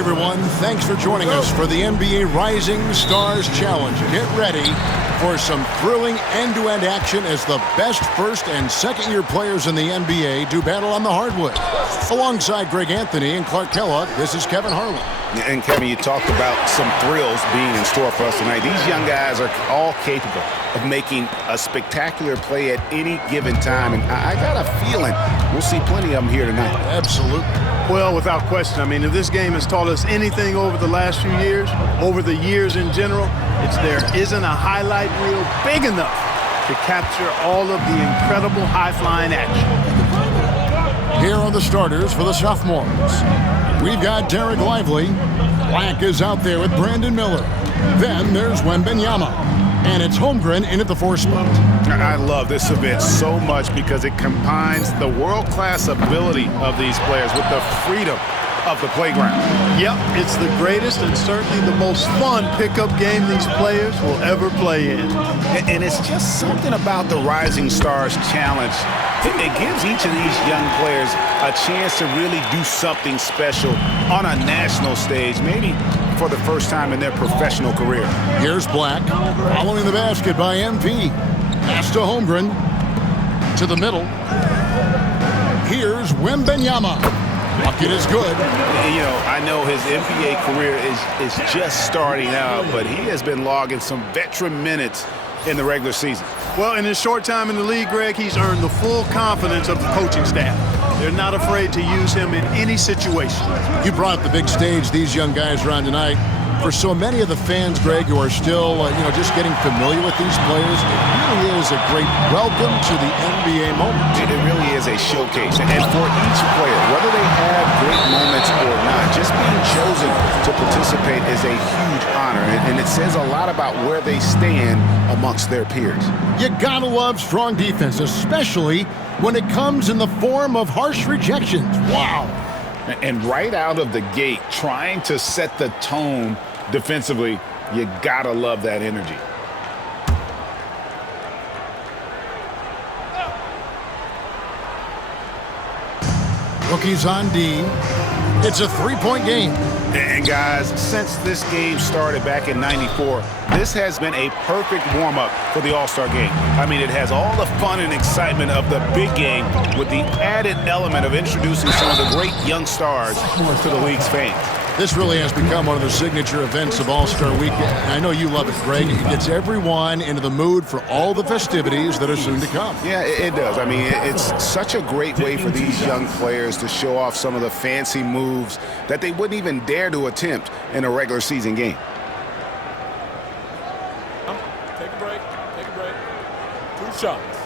everyone. Thanks for joining us for the NBA Rising Stars Challenge. Get ready for some thrilling end-to-end action as the best first and second-year players in the NBA do battle on the hardwood. Alongside Greg Anthony and Clark Kellogg, this is Kevin Harlan. And Kevin, you talked about some thrills being in store for us tonight. These young guys are all capable of making a spectacular play at any given time. And I got a feeling we'll see plenty of them here tonight. Absolutely. Well, without question. I mean, if this game has taught us anything over the last few years, over the years in general, it's there isn't a highlight reel big enough to capture all of the incredible high-flying action. Here are the starters for the sophomores. We've got Derek Lively. Black is out there with Brandon Miller. Then there's Wembanyama. And it's Holmgren in at the 4 spot. I love this event so much because it combines the world-class ability of these players with the freedom of the playground. Yep, it's the greatest and certainly the most fun pickup game these players will ever play in. And it's just something about the Rising Stars Challenge. It gives each of these young players a chance to really do something special on a national stage, maybe for the first time in their professional career. Here's Black, following the basket by MP. Pass to Holmgren, to the middle. Here's Wembanyama. Bucket is good. You know, I know his NBA career is just starting out, but he has been logging some veteran minutes in the regular season. Well, in his short time in the league, Greg, he's earned the full confidence of the coaching staff. They're not afraid to use him in any situation. You brought the big stage these young guys are on tonight. For so many of the fans, Greg, who are still, just getting familiar with these players, it really is a great welcome to the NBA moment. It really is a showcase. And for each player, whether they have great moments or not, just being chosen to participate is a huge honor. And it says a lot about where they stand amongst their peers. You gotta love strong defense, especially when it comes in the form of harsh rejections. Wow. And right out of the gate, trying to set the tone defensively, you gotta love that energy. Rookies on D. It's a 3-point game. And guys, since this game started back in '94, this has been a perfect warm-up for the All-Star game. I mean, it has all the fun and excitement of the big game with the added element of introducing some of the great young stars to the league's fans. This really has become one of the signature events of All-Star Weekend. I know you love it, Greg. It gets everyone into the mood for all the festivities that are soon to come. Yeah, it does. I mean, it's such a great way for these young players to show off some of the fancy moves that they wouldn't even dare to attempt in a regular season game. Take a break. Take a break. 2 shots.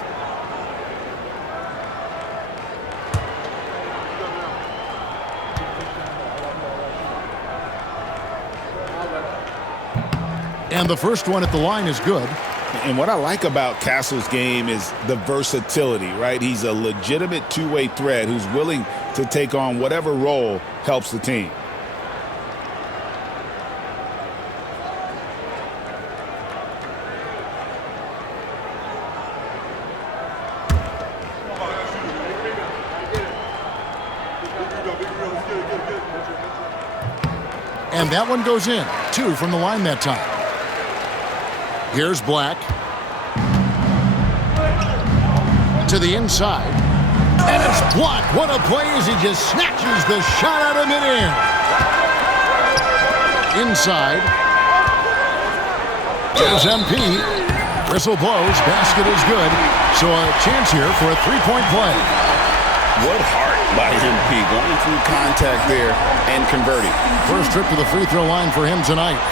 And the first one at the line is good. And what I like about Castle's game is the versatility, right? He's a legitimate two-way threat who's willing to take on whatever role helps the team. And that one goes in. 2 from the line that time. Here's Black. To the inside. And it's blocked. What a play as he just snatches the shot out of midair. Inside. There's MP. Whistle blows. Basket is good. So a chance here for a 3-point play. What heart by MP, going through contact there and converting. First trip to the free throw line for him tonight.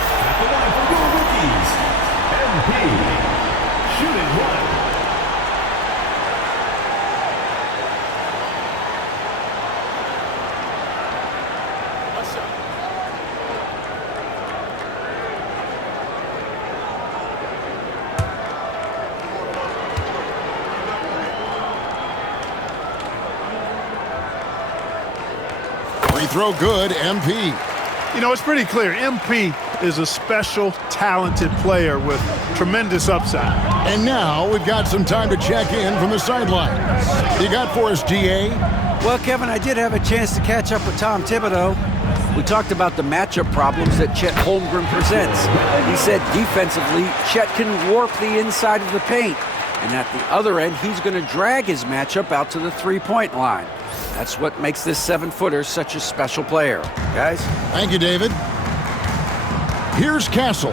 Shooting 1. Free throw good, MP. You know, it's pretty clear. MP is a special, talented player with tremendous upside. And now we've got some time to check in from the sidelines. You got for us, GA? Well, Kevin, I did have a chance to catch up with Tom Thibodeau. We talked about the matchup problems that Chet Holmgren presents. He said defensively, Chet can warp the inside of the paint. And at the other end, he's going to drag his matchup out to the three-point line. That's what makes this 7-footer such a special player. Guys? Thank you, David. Here's Castle.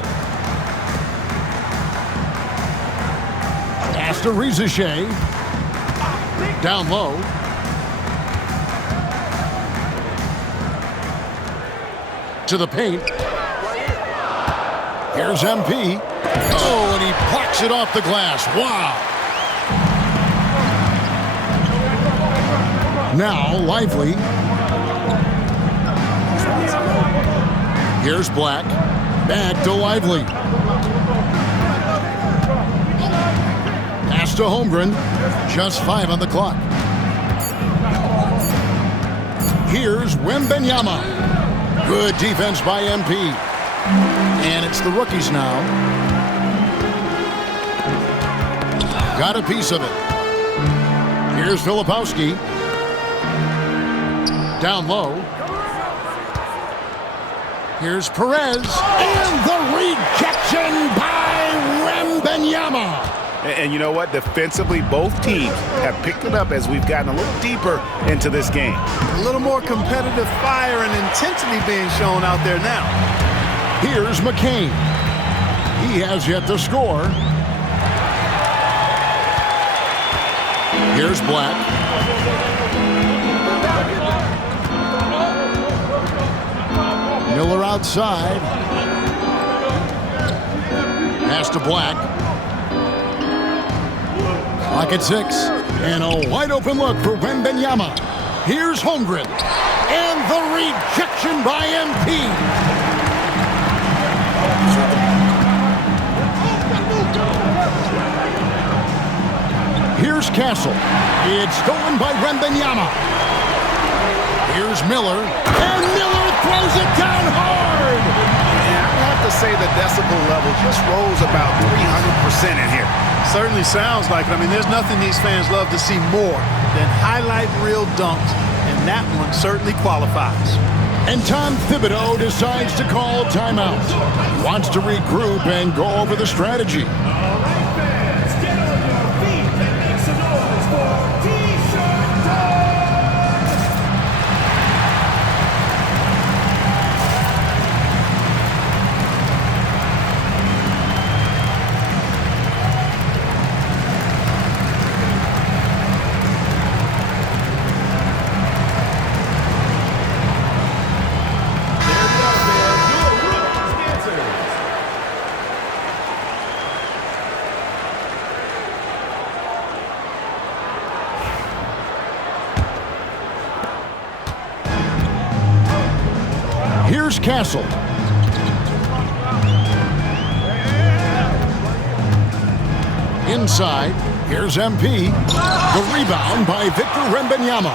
Pass to Rizachet. Down low. To the paint. Here's MP. Oh, and he blocks it off the glass. Wow. Now, Lively. Here's Black. Back to Lively. Pass to Holmgren. Just 5 on the clock. Here's Wembanyama. Good defense by MP. And it's the rookies now. Got a piece of it. Here's Filipowski. Down low. Here's Perez. And the rejection by Wembanyama. And you know what? Defensively, both teams have picked it up as we've gotten a little deeper into this game. A little more competitive fire and intensity being shown out there now. Here's McCain. He has yet to score. Here's Black. Miller outside. Pass to Black. Clock at 6. And a wide open look for Wembanyama. Here's Holmgren. And the rejection by MP. Here's Castle. It's stolen by Wembanyama. Here's Miller. And Miller throws it down hard. And I have to say the decibel level just rose about 300% in here. Certainly sounds like it. I mean, there's nothing these fans love to see more than highlight reel dunks, and that one certainly qualifies. And Tom Thibodeau decides to call timeout. He wants to regroup and go over the strategy. Here's Castle. Inside, here's MP. The rebound by Victor Wembanyama.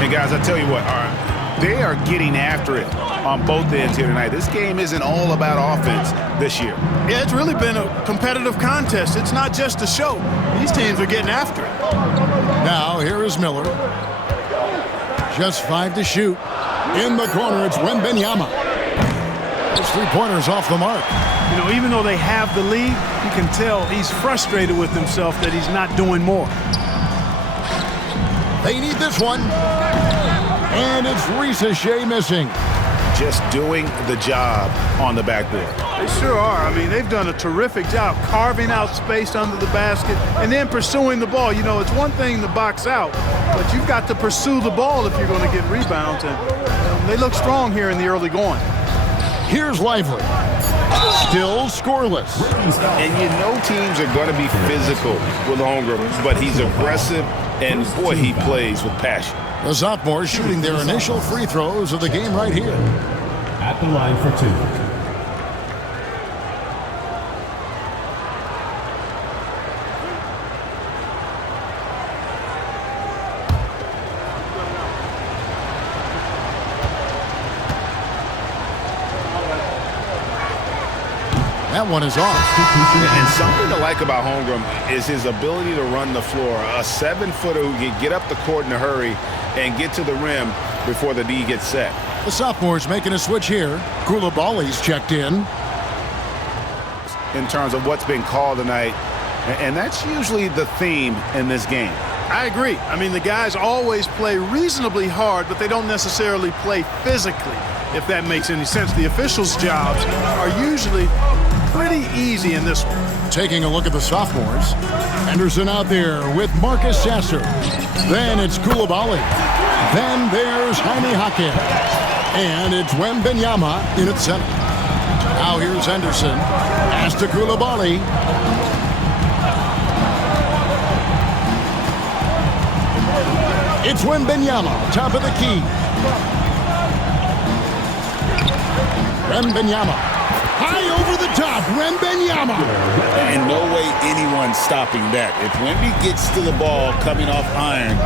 And guys, I tell you what, all right, they are getting after it on both ends here tonight. This game isn't all about offense this year. Yeah, it's really been a competitive contest. It's not just a show. These teams are getting after it. Now, here is Miller. Just 5 to shoot. In the corner, it's Wembanyama. His three-pointer's off the mark. You know, even though they have the lead, you can tell he's frustrated with himself that he's not doing more. They need this one. And it's Rizachet missing. Just doing the job on the backboard. They sure are. I mean, they've done a terrific job carving out space under the basket and then pursuing the ball. You know, it's one thing to box out, but you've got to pursue the ball if you're going to get rebounds. And they look strong here in the early going. Here's Lively. Still scoreless. And you know teams are going to be physical with Holmgren, but he's aggressive, and boy, he plays with passion. The sophomores shooting their initial free throws of the game right here. At the line for 2. That one is off. And something to like about Holmgren is his ability to run the floor. A 7-footer who can get up the court in a hurry and get to the rim before the D gets set. The sophomore's making a switch here. Koulibaly's checked in terms of what's been called tonight, and that's usually the theme in this game. I agree. I mean, the guys always play reasonably hard, but they don't necessarily play physically, if that makes any sense. The officials' jobs are usually pretty easy in this one. Taking a look at the sophomores. Henderson out there with Marcus Sasser. Then it's Koulibaly. Then there's Jaime Jaquez. And it's Wembanyama in at center. Now here's Henderson. Pass to Koulibaly. It's Wembanyama, top of the key. Wembanyama. High over the top, Wembanyama. In no way anyone's stopping that. If Wemby gets to the ball coming off iron,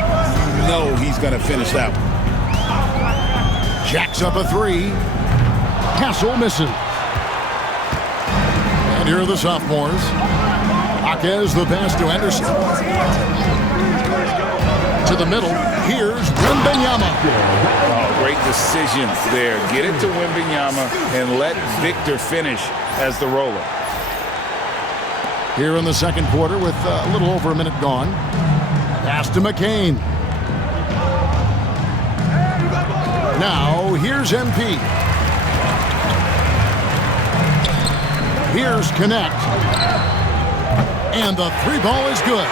you know he's going to finish that one. Jacks up a three. Castle misses. And here are the sophomores. Jaquez the pass to Henderson. To the middle. Here's Wembanyama. Oh, great decision there. Get it to Wembanyama and let Victor finish as the roller. Here in the second quarter with a little over a minute gone. Pass to McCain. Now here's MP. Here's Connect. And the three ball is good.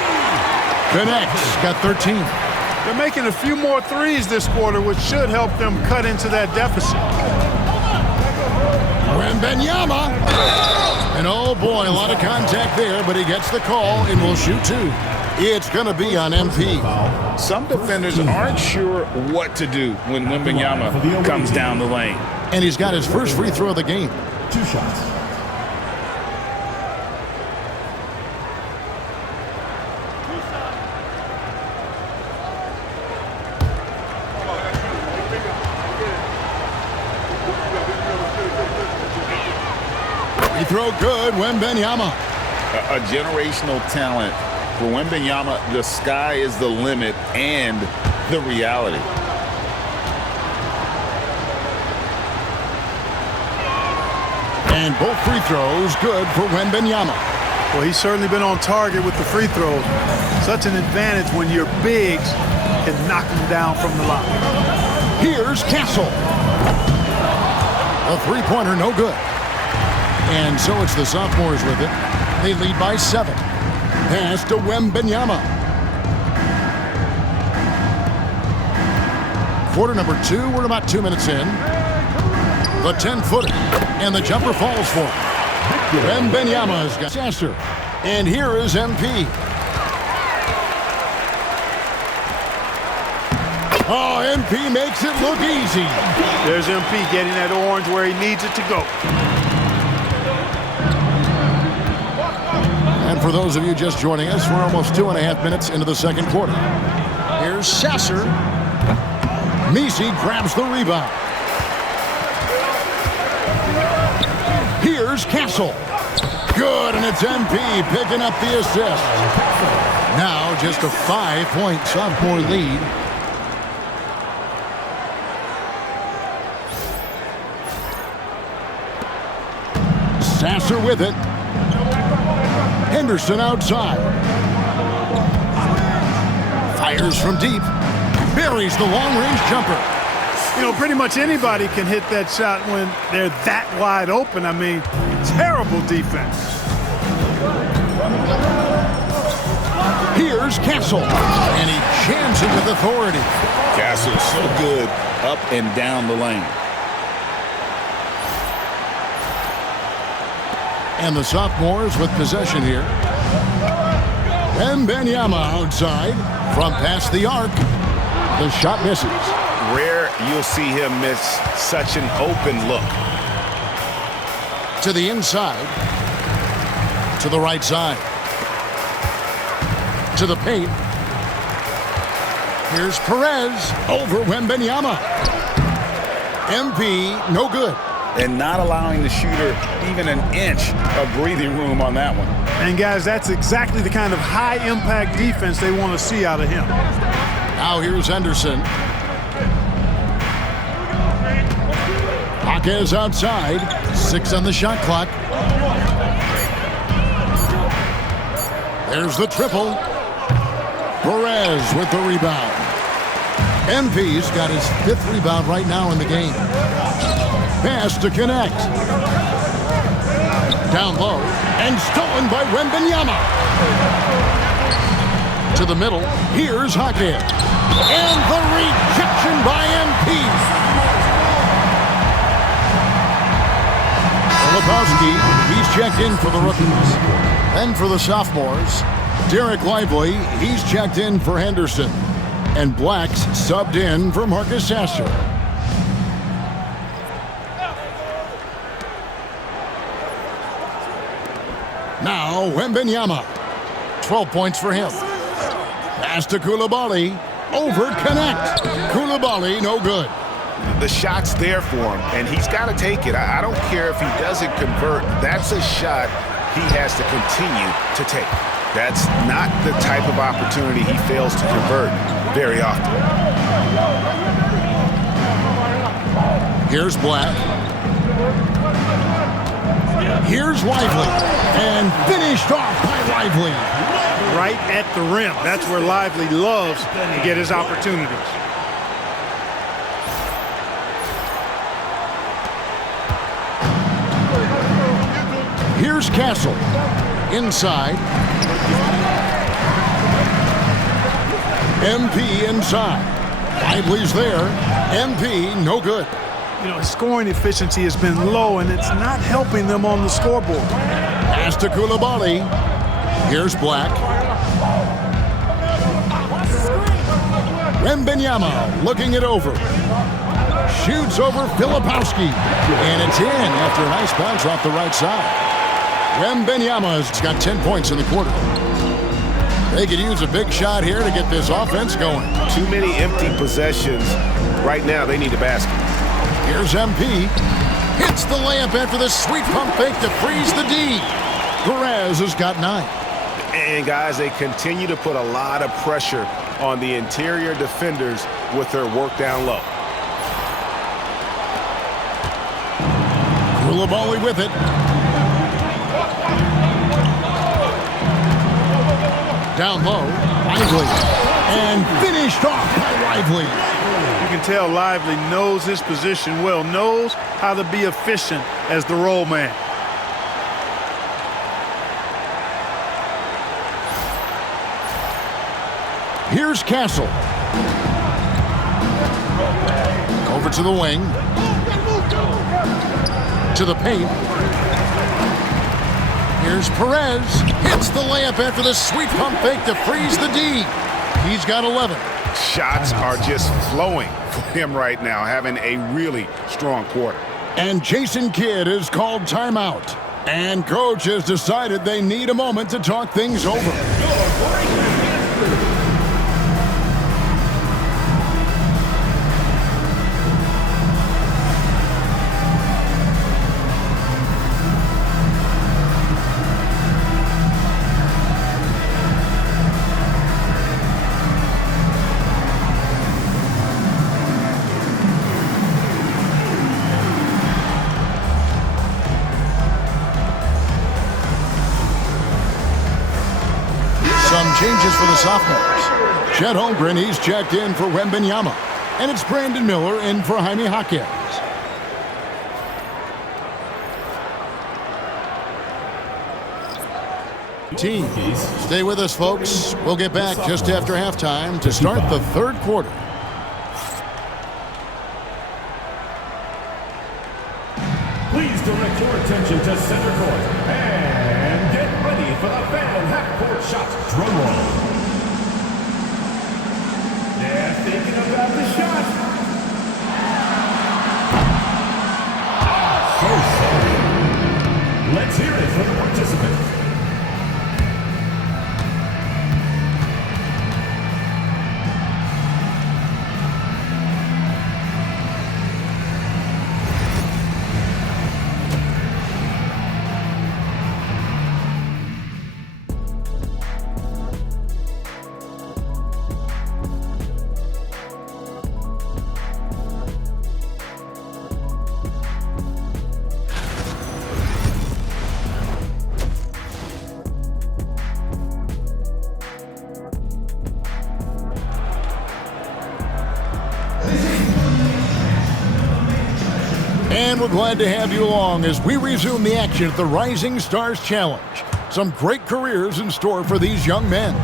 Connect's got 13. They're making a few more threes this quarter, which should help them cut into that deficit. Wembanyama. And oh boy, a lot of contact there, but he gets the call and will shoot two. It's going to be on MP. Some defenders aren't sure what to do when Wembanyama comes down the lane. And he's got his first free throw of the game. 2 shots. Free throw good, Wembanyama. A generational talent. For Wembanyama, the sky is the limit and the reality. And both free throws good for Wembanyama. Well, he's certainly been on target with the free throws. Such an advantage when your bigs can knock them down from the line. Here's Castle. A three-pointer, no good. And so it's the sophomores with it. They lead by 7. Pass to Wembanyama. Quarter number 2. We're about 2 minutes in. The 10-footer. And the jumper falls for him. Wembanyama's got Sasser. And here is MP. Oh, MP makes it look easy. There's MP getting that orange where he needs it to go. And for those of you just joining us, we're almost 2.5 minutes into the second quarter. Here's Sasser. Messi grabs the rebound. Here's Castle. Good, and it's MP picking up the assist. Now just a 5-point sophomore lead. Sasser with it. Henderson outside. Fires from deep. Buries the long-range jumper. You know, pretty much anybody can hit that shot when they're that wide open. I mean, terrible defense. Here's Castle. And he jams it with authority. Castle's so good up and down the lane. And the sophomores with possession here. Wembanyama outside from past the arc. The shot misses. Rare you'll see him miss such an open look. To the inside. To the right side. To the paint. Here's Perez over Wembanyama. MP, no good. And not allowing the shooter even an inch of breathing room on that one. And guys, that's exactly the kind of high-impact defense they want to see out of him. Now here's Henderson. Marquez outside. 6 on the shot clock. There's the triple. Perez with the rebound. MP's got his 5th rebound right now in the game. Pass to connect. Down low and stolen by Wembanyama. To the middle. Here's Hackett. And the rejection by MP. Filipowski, he's checked in for the rookies. And for the sophomores, Derek Lively, he's checked in for Henderson. And Black's subbed in for Marcus Sasser. Now, Wembanyama. 12 points for him. Pass to Coulibaly. Over connect. Coulibaly, no good. The shot's there for him, and he's got to take it. I don't care if he doesn't convert. That's a shot he has to continue to take. That's not the type of opportunity he fails to convert very often. Here's Black. Here's Lively. And finished off by Lively. Right at the rim. That's where Lively loves to get his opportunities. Here's Castle. Inside. MP inside. Lively's there. MP, no good. You know, his scoring efficiency has been low, and it's not helping them on the scoreboard. Pass to Coulibaly. Here's Black. Wembanyama looking it over. Shoots over Filipowski. And it's in after a nice bounce off the right side. Wembanyama's got 10 points in the quarter. They could use a big shot here to get this offense going. Too many empty possessions. Right now, they need a basket. Here's MP. Hits the layup after the sweet pump fake to freeze the D. Perez has got 9. And, guys, they continue to put a lot of pressure on the interior defenders with their work down low. Coulibaly with it. Down low, Lively. And finished off by Lively. You can tell Lively knows his position well, knows how to be efficient as the roll man. Here's Castle. Over to the wing. To the paint. Here's Perez. Hits the layup after the sweet pump fake to freeze the D. He's got 11. Shots are just flowing for him right now, having a really strong quarter. And Jason Kidd is called timeout. And coach has decided they need a moment to talk things over. Changes for the sophomores. Chet Holmgren, he's checked in for Wembanyama. And it's Brandon Miller in for Jaime Jaquez. Team, stay with us, folks. We'll get back just after halftime to start the third quarter. Please direct your attention to center court and get ready for the fan half-court shot drum roll. They're thinking about the shot. So sorry. Let's hear it for the participant. And we're glad to have you along as we resume the action at the Rising Stars Challenge. Some great careers in store for these young men.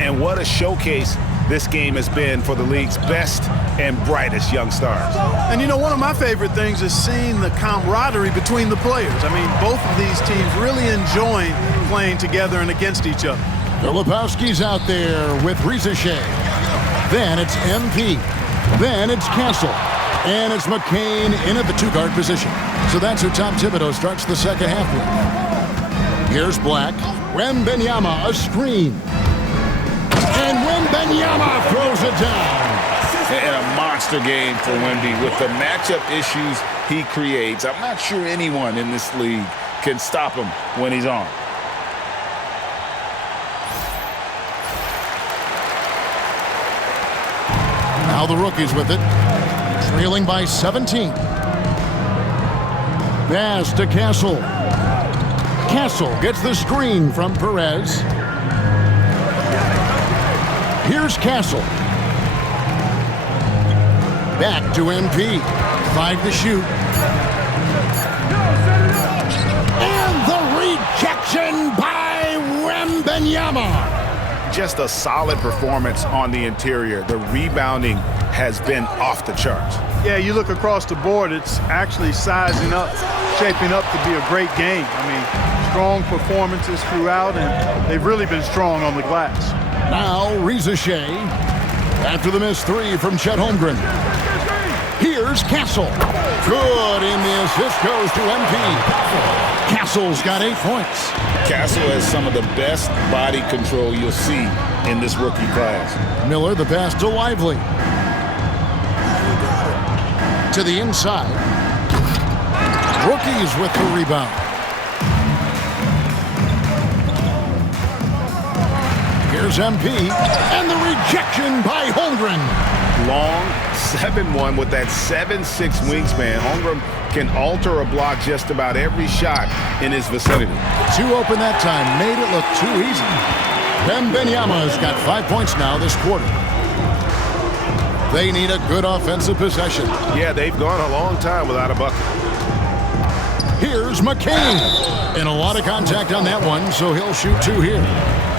And what a showcase this game has been for the league's best and brightest young stars. And you know, one of my favorite things is seeing the camaraderie between the players. I mean, both of these teams really enjoying playing together and against each other. Filipowski's out there with Rizachet. Then it's MP. Then it's Castle. And it's McCain in at the two-guard position. So that's who Tom Thibodeau starts the second half with. Here's Black. Wembanyama, a screen. And Wembanyama throws it down. And a monster game for Wemby with the matchup issues he creates. I'm not sure anyone in this league can stop him when he's on. Now the rookies with it. Trailing by 17. Pass to Castle. Castle gets the screen from Perez. Here's Castle. Back to MP. 5 to shoot. And the rejection by Wembanyama. Just a solid performance on the interior. The rebounding has been off the charts. Yeah, you look across the board, it's actually sizing up, shaping up to be a great game. I mean, strong performances throughout, and they've really been strong on the glass. Now Rizachet. After the missed three from Chet Holmgren. Here's Castle. Good, and the assist goes to MP. Castle's got 8 points. Castle has some of the best body control you'll see in this rookie class. Miller, the pass to Lively. To the inside. Rookies with the rebound. Here's MP, and the rejection by Holmgren. Long 7-1 with that 7'6" wingspan. Holmgren can alter a block just about every shot in his vicinity. 2 open that time, made it look too easy. Wembanyama's got 5 points now this quarter. They need a good offensive possession. Yeah, they've gone a long time without a bucket. Here's McCain. And a lot of contact on that one, so he'll shoot 2 here.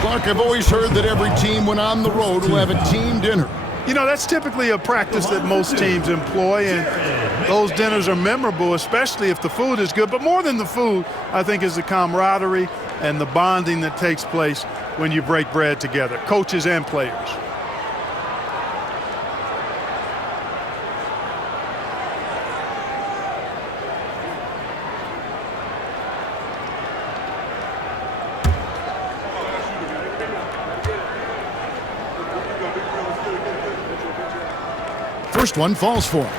Clark, I've always heard that every team when on the road will have a team dinner. You know, that's typically a practice that most teams employ, and those dinners are memorable, especially if the food is good. But more than the food, I think, is the camaraderie and the bonding that takes place when you break bread together, coaches and players. First one falls for him.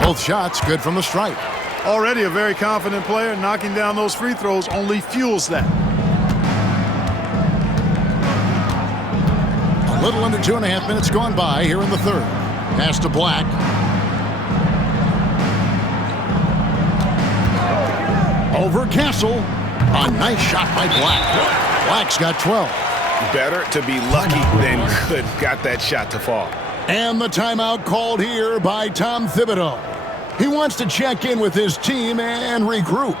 Both shots good from the stripe. Already a very confident player, knocking down those free throws only fuels that. A little under 2.5 minutes gone by here in the third. Pass to Black. Over Castle. A nice shot by Black. Black's got 12. Better to be lucky than good. Got that shot to fall. And the timeout called here by Tom Thibodeau. He wants to check in with his team and regroup.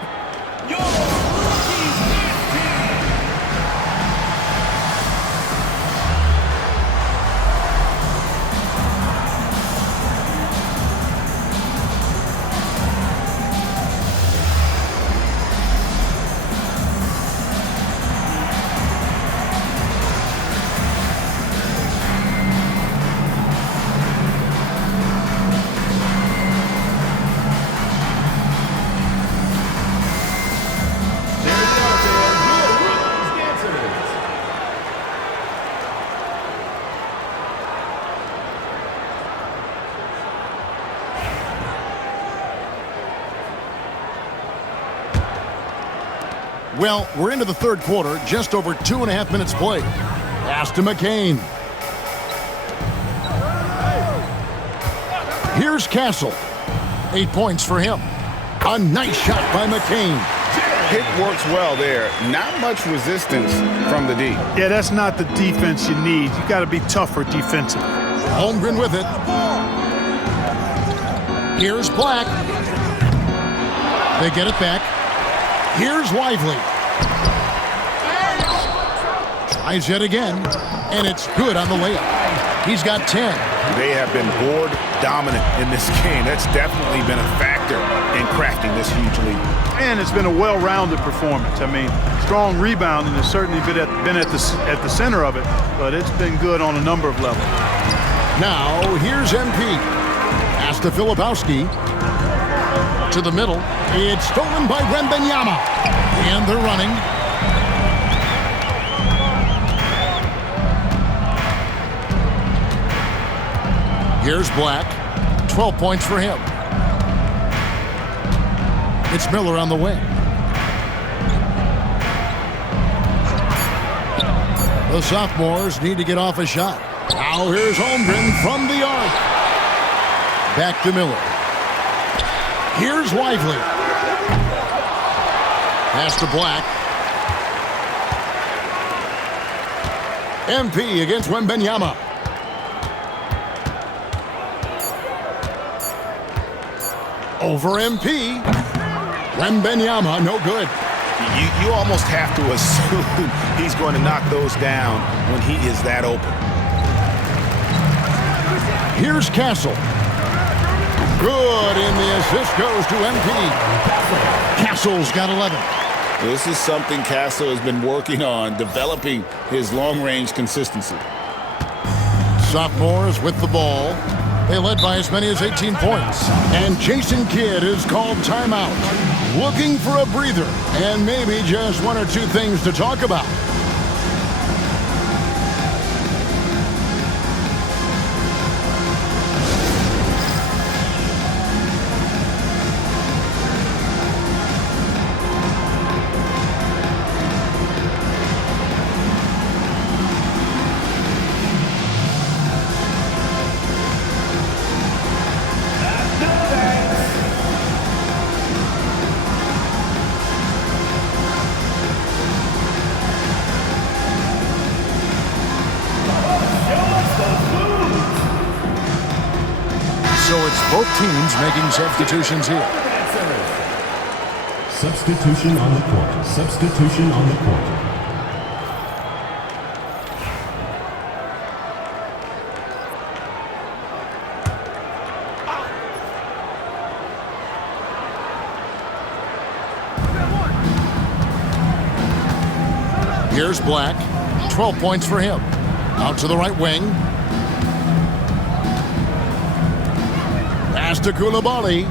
Well, we're into the third quarter, just over 2.5 minutes played. Pass to McCain. Here's Castle. 8 points for him. A nice shot by McCain. Pick works well there. Not much resistance from the D. Yeah, that's not the defense you need. You got to be tougher defensively. Holmgren with it. Here's Black. They get it back. Here's Lively. Tries yet again, and it's good on the layup. He's got 10. They have been board dominant in this game. That's definitely been a factor in crafting this huge lead. And it's been a well-rounded performance. I mean, strong rebounding has certainly been at the center of it, but it's been good on a number of levels. Now, here's MP. Pass to Filipowski. To the middle. It's stolen by Wembanyama. And they're running. Here's Black. 12 points for him. It's Miller on the wing. The sophomores need to get off a shot. Now here's Holmgren from the arc. Back to Miller. Here's Lively. Pass to Black. MP against Wembanyama. Over MP. Wembanyama, no good. You almost have to assume he's going to knock those down when he is that open. Here's Castle. Good, and the assist goes to MP. Castle's got 11. This is something Castle has been working on, developing his long-range consistency. Sophomores with the ball. They led by as many as 18 points. And Jason Kidd is called timeout. Looking for a breather and maybe just one or two things to talk about. So it's both teams making substitutions here. Substitution on the court. Substitution on the court. Here's Black. 12 points for him. Out to the right wing. Pass to Coulibaly.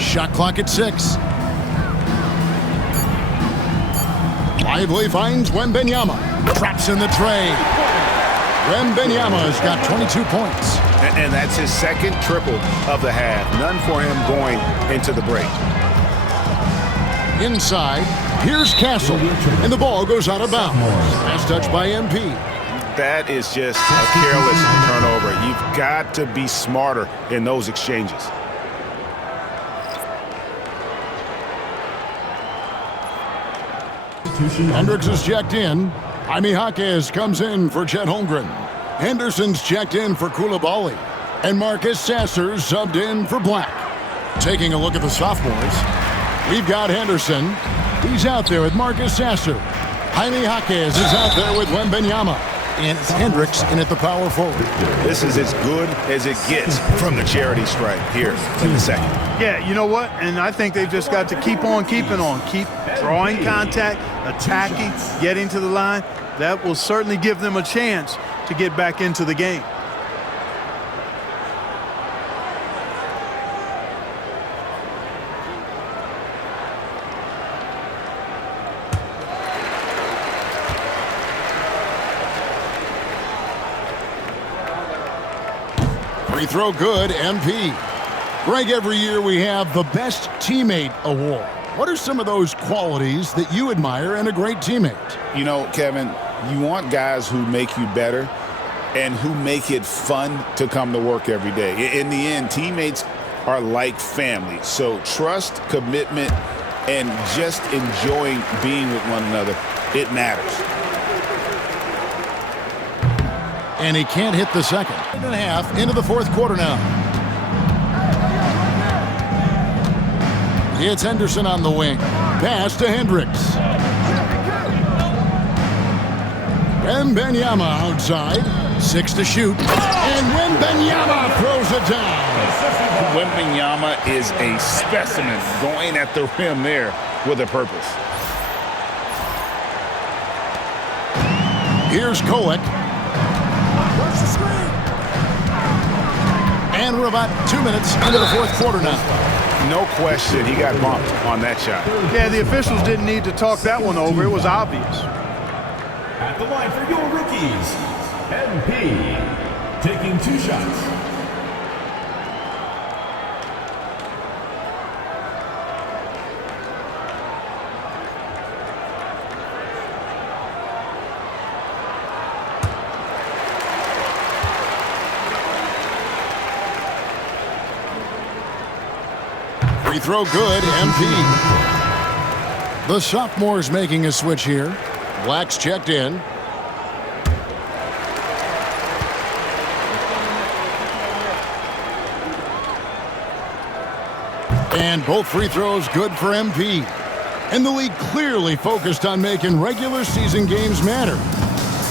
Shot clock at 6. Lively finds Wembanyama. Traps in the tray. Wembanyama's got 22 points. And that's his second triple of the half. None for him going into the break. Inside, here's Castle. And the ball goes out of bounds. Pass touch by MP. That is just a careless turnover. You've got to be smarter in those exchanges. Hendricks is checked in. Jaime Jaquez comes in for Chet Holmgren. Henderson's checked in for Coulibaly. And Marcus Sasser subbed in for Black. Taking a look at the sophomores, we've got Henderson. He's out there with Marcus Sasser. Jaime Jaquez is out there with Wembanyama. And it's Hendricks in at the power forward. This is as good as it gets from the charity stripe here in the second. Yeah, you know what? And I think they've just got to keep on keeping on. Keep drawing contact, attacking, getting to the line. That will certainly give them a chance to get back into the game. Free throw good, MP. Greg, every year we have the Best Teammate Award. What are some of those qualities that you admire in a great teammate? You know, Kevin, you want guys who make you better and who make it fun to come to work every day. In the end, teammates are like family. So trust, commitment, and just enjoying being with one another, it matters. And he can't hit the second. 1.5 into the fourth quarter now. It's Henderson on the wing. Pass to Hendricks. Wembanyama outside. 6 to shoot. And Wembanyama throws it down. Wembanyama is a specimen going at the rim there with a purpose. Here's Kolek. And we're about 2 minutes into the fourth quarter now. No question, he got bumped on that shot. Yeah, the officials didn't need to talk that one over. It was obvious. At the line for your rookies, MP, taking 2 shots. Free throw good, MP. The sophomore's making a switch here. Black's checked in. And both free throws good for MP. And the league clearly focused on making regular season games matter.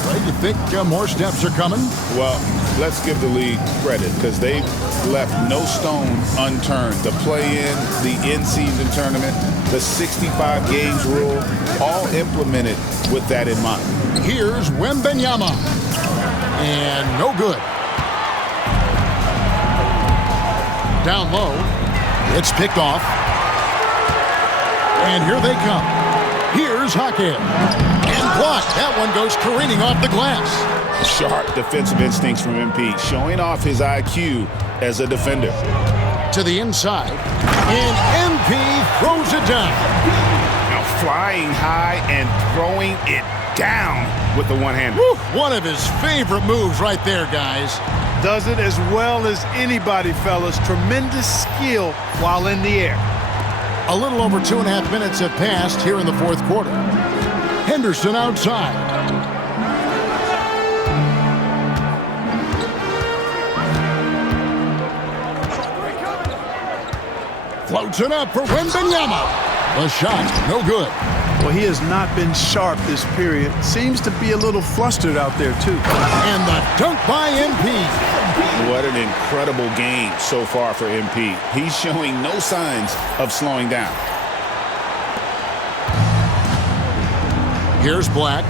Right, you think more steps are coming? Well, let's give the league credit because they've left no stone unturned. The play-in, the in-season tournament, the 65 games rule, all implemented with that in mind. Here's Wembanyama. And no good. Down low. It's picked off. And here they come. Here's Hakeem. And blocked. That one goes careening off the glass. Sharp defensive instincts from MP, showing off his IQ as a defender. To the inside. And MP throws it down. Now flying high and throwing it down with the one-hander. One of his favorite moves right there, guys. Does it as well as anybody, fellas. Tremendous skill while in the air. A little over 2.5 minutes have passed here in the fourth quarter. Henderson outside. Floats it up for Wembanyama. The shot, no good. Well, he has not been sharp this period. Seems to be a little flustered out there, too. And the dunk by MP. What an incredible game so far for MP. He's showing no signs of slowing down. Here's Black.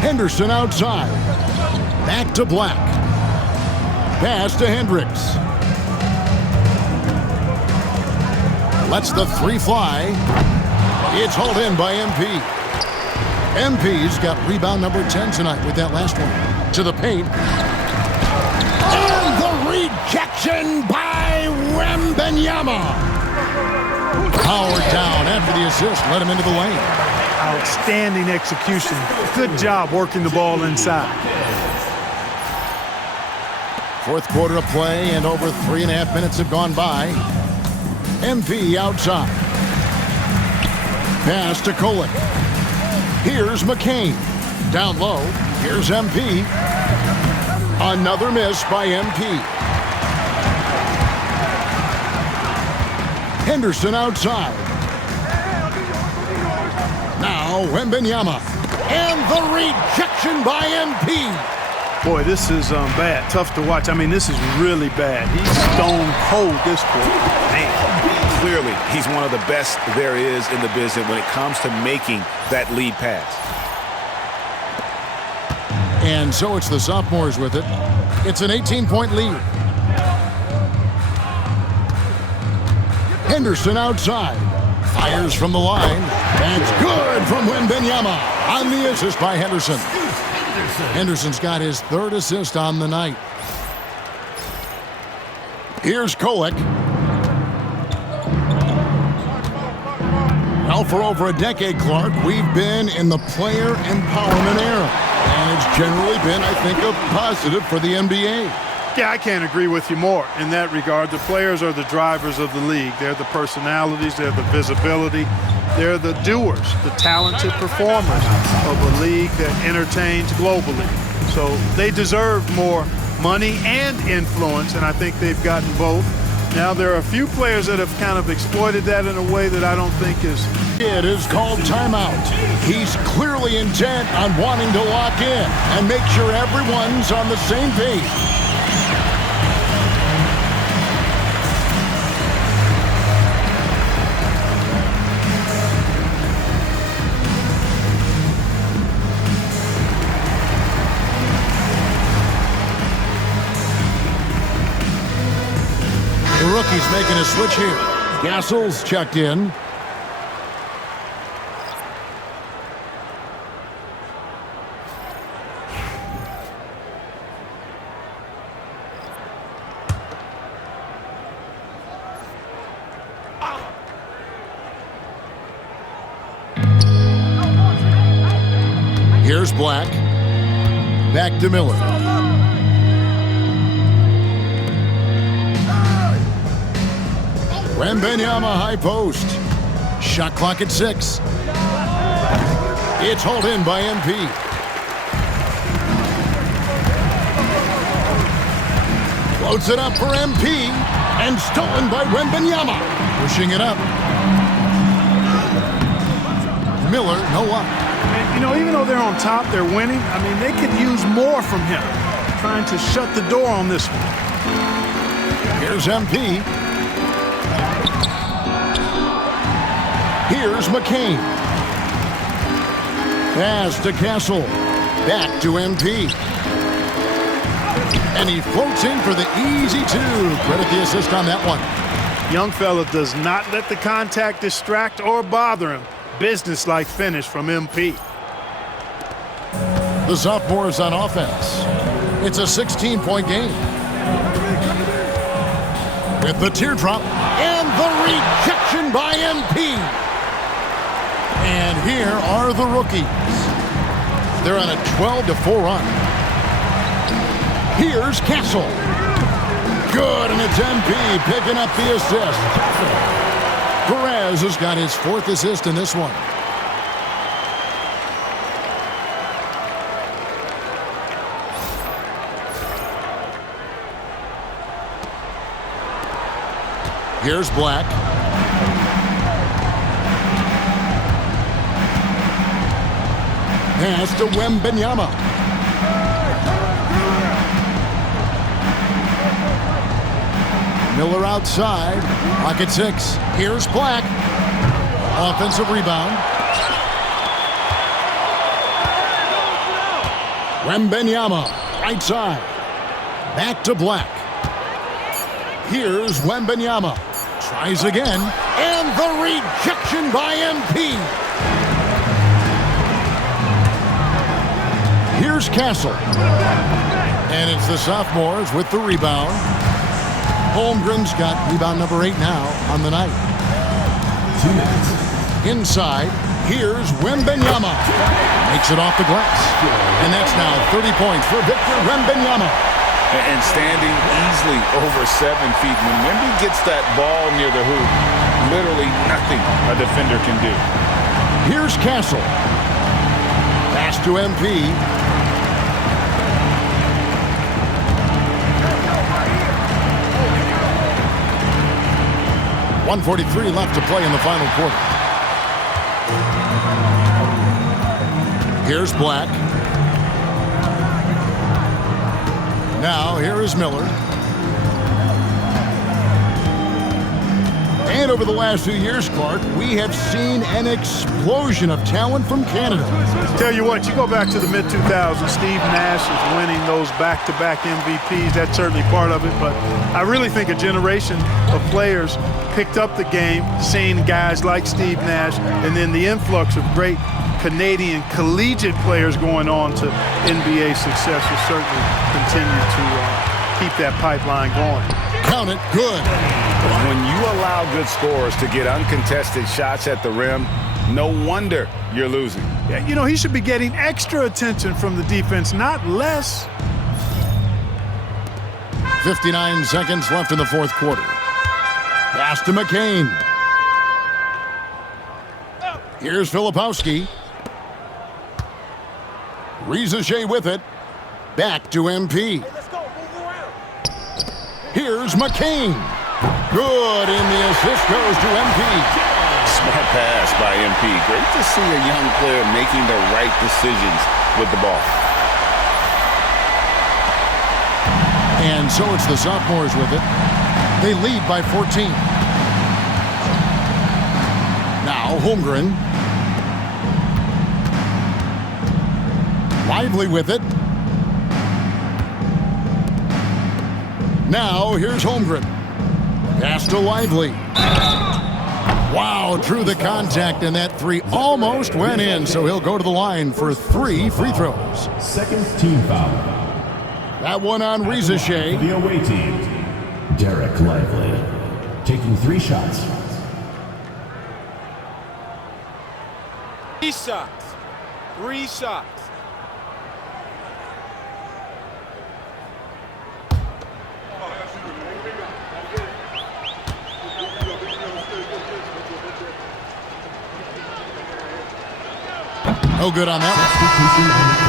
Henderson outside. Back to Black. Pass to Hendricks. Lets the three fly. It's hauled in by MP. MP's got rebound number 10 tonight with that last one. To the paint. And the rejection by Wembanyama. Powered down after the assist. Let him into the lane. Outstanding execution. Good job working the ball inside. Fourth quarter of play, and over 3.5 minutes have gone by. MP outside. Pass to Kolek. Here's McCain. Down low. Here's MP. Another miss by MP. Henderson outside. Now Wembanyama. And the rejection by MP. Boy, this is bad. Tough to watch. I mean, this is really bad. He's stone cold this quarter. Man. Clearly, he's one of the best there is in the business when it comes to making that lead pass. And so it's the sophomores with it. It's an 18-point lead. Henderson outside. Fires from the line. That's good from Wembanyama on the assist by Henderson. Henderson's got his third assist on the night. Here's Kolek. Well, for over a decade, Clark, we've been in the player empowerment era. And it's generally been, I think, a positive for the NBA. Yeah, I can't agree with you more in that regard. The players are the drivers of the league. They're the personalities. They're the visibility. They're the doers, the talented performers of a league that entertains globally. So they deserve more money and influence, and I think they've gotten both. Now, there are a few players that have kind of exploited that in a way that I don't think is... It is called timeout. He's clearly intent on wanting to lock in and make sure everyone's on the same page. The rookie's making a switch here. Castle's checked in. Here's Black. Back to Miller. Wembanyama high post. Shot clock at 6. It's hauled in by MP. Floats it up for MP. And stolen by Wembanyama. Pushing it up. Miller, no luck. And, you know, even though they're on top, they're winning. I mean, they could use more from him. Trying to shut the door on this one. Here's MP. Here's McCain. Pass to Castle. Back to MP. And he floats in for the easy 2. Credit the assist on that one. Young fella does not let the contact distract or bother him. Business-like finish from MP. The sophomores on offense. It's a 16-point game. With the teardrop and the rejection by MP. And here are the rookies. They're on a 12-4 run. Here's Castle. Good, and it's MP picking up the assist. Perez has got his 4th assist in this one. Here's Black. Pass to Wembanyama. Miller outside. Pocket 6. Here's Black. Offensive rebound. Wembanyama. Right side. Back to Black. Here's Wembanyama. Tries again. And the rejection by MP. Here's Castle. And it's the sophomores with the rebound. Holmgren's got rebound number 8 now on the night. Inside, here's Wembanyama. Makes it off the glass. And that's now 30 points for Victor Wembanyama. And standing easily over 7 feet. When Wemby gets that ball near the hoop, literally nothing a defender can do. Here's Castle. Pass to MP. 1:43 left to play in the final quarter. Here's Black. Now, here is Miller. And over the last 2 years, Clark, we have seen an explosion of talent from Canada. Tell you what, you go back to the mid-2000s, Steve Nash is winning those back-to-back MVPs. That's certainly part of it, but I really think a generation of players picked up the game, seeing guys like Steve Nash, and then the influx of great Canadian collegiate players going on to NBA success will certainly continue to keep that pipeline going. Count it, good. When you allow good scorers to get uncontested shots at the rim, no wonder you're losing. Yeah, you know, he should be getting extra attention from the defense, not less. 59 seconds left in the fourth quarter. Pass to McCain. Here's Filipowski. Rizachet with it. Back to MP. Here's McCain. Good, and the assist goes to MP. Smart pass by MP. Great to see a young player making the right decisions with the ball. And so it's the sophomores with it. They lead by 14. Now Holmgren. Lively with it. Now here's Holmgren. Pass to Lively. Wow, drew the contact, and that three almost went in, so he'll go to the line for 3 free throws. Second team foul. That one on Rizachet. The away team, Derek Lively, taking 3 shots. 3 shots. 3 shots. No good on that one.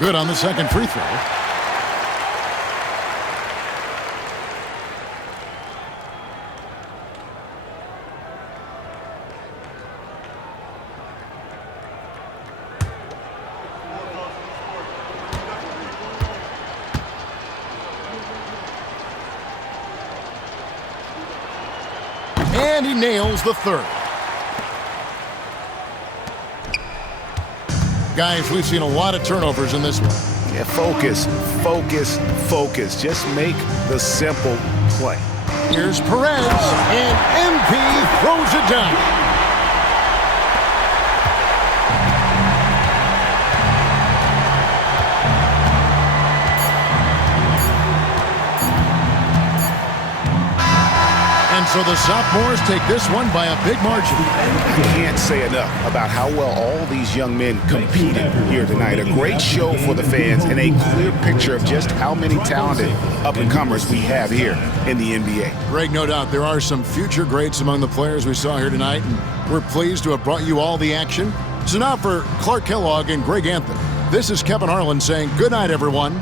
Good on the second free throw. And he nails the third. Guys, we've seen a lot of turnovers in this one. Yeah, focus, focus, focus. Just make the simple play. Here's Perez, and MP throws it down. And so the sophomores take this one by a big margin. I can't say enough about how well all these young men competed here tonight. A great show for the fans and a clear picture of just how many talented up-and-comers we have here in the NBA. Greg, no doubt there are some future greats among the players we saw here tonight, and we're pleased to have brought you all the action. So now for Clark Kellogg and Greg Anthony, this is Kevin Harlan saying good night, everyone.